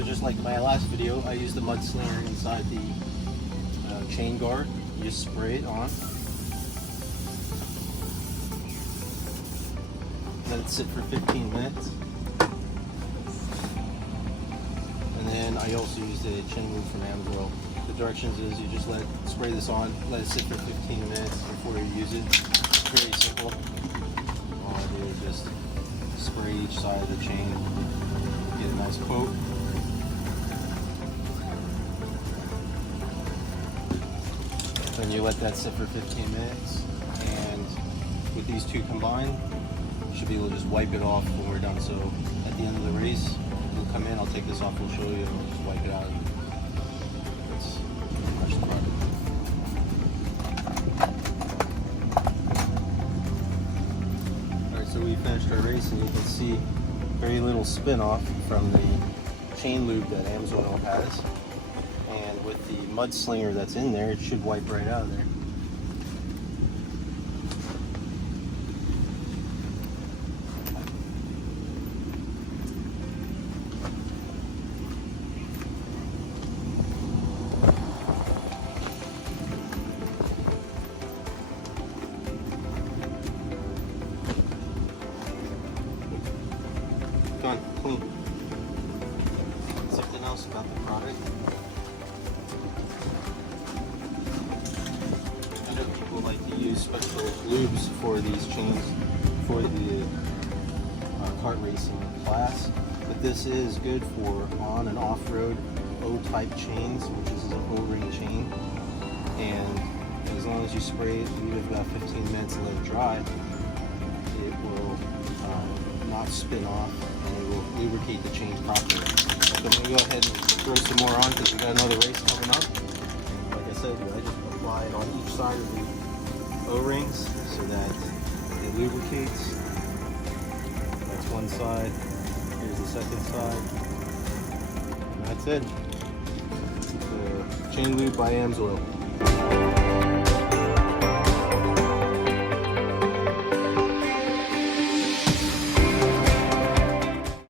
So just like my last video, I used the mud slinger inside the chain guard. You just spray it on. Let it sit for 15 minutes. And then I also used a chain lube from AMSOIL. The directions is you just spray this on, let it sit for 15 minutes before you use it. It's very simple. All I do is just spray each side of the chain, get a nice coat. Then you let that sit for 15 minutes, and with these two combined, you should be able to just wipe it off when we're done. So at the end of the race, we'll come in, I'll take this off, we'll show you, and we'll just wipe it out. That's pretty much the product. Alright, so we finished our race, and you can see very little spin off from the chain lube that AMSOIL has. And with the mud slinger that's in there, it should wipe right out of there. Done, clean. Something else about the product. I know people like to use special lubes for these chains for the kart racing class, but this is good for on and off-road O-type chains, which is an O-ring chain. And as long as you spray it, leave it about 15 minutes and let it dry, it will not spin off, and it will lubricate the chain properly. So I'm going to go ahead and throw some more on because we got another race coming up. Like I said, I just apply it on each side of the O-rings so that it lubricates. That's one side. Here's the second side. And that's it. The chain lube by AMSOIL.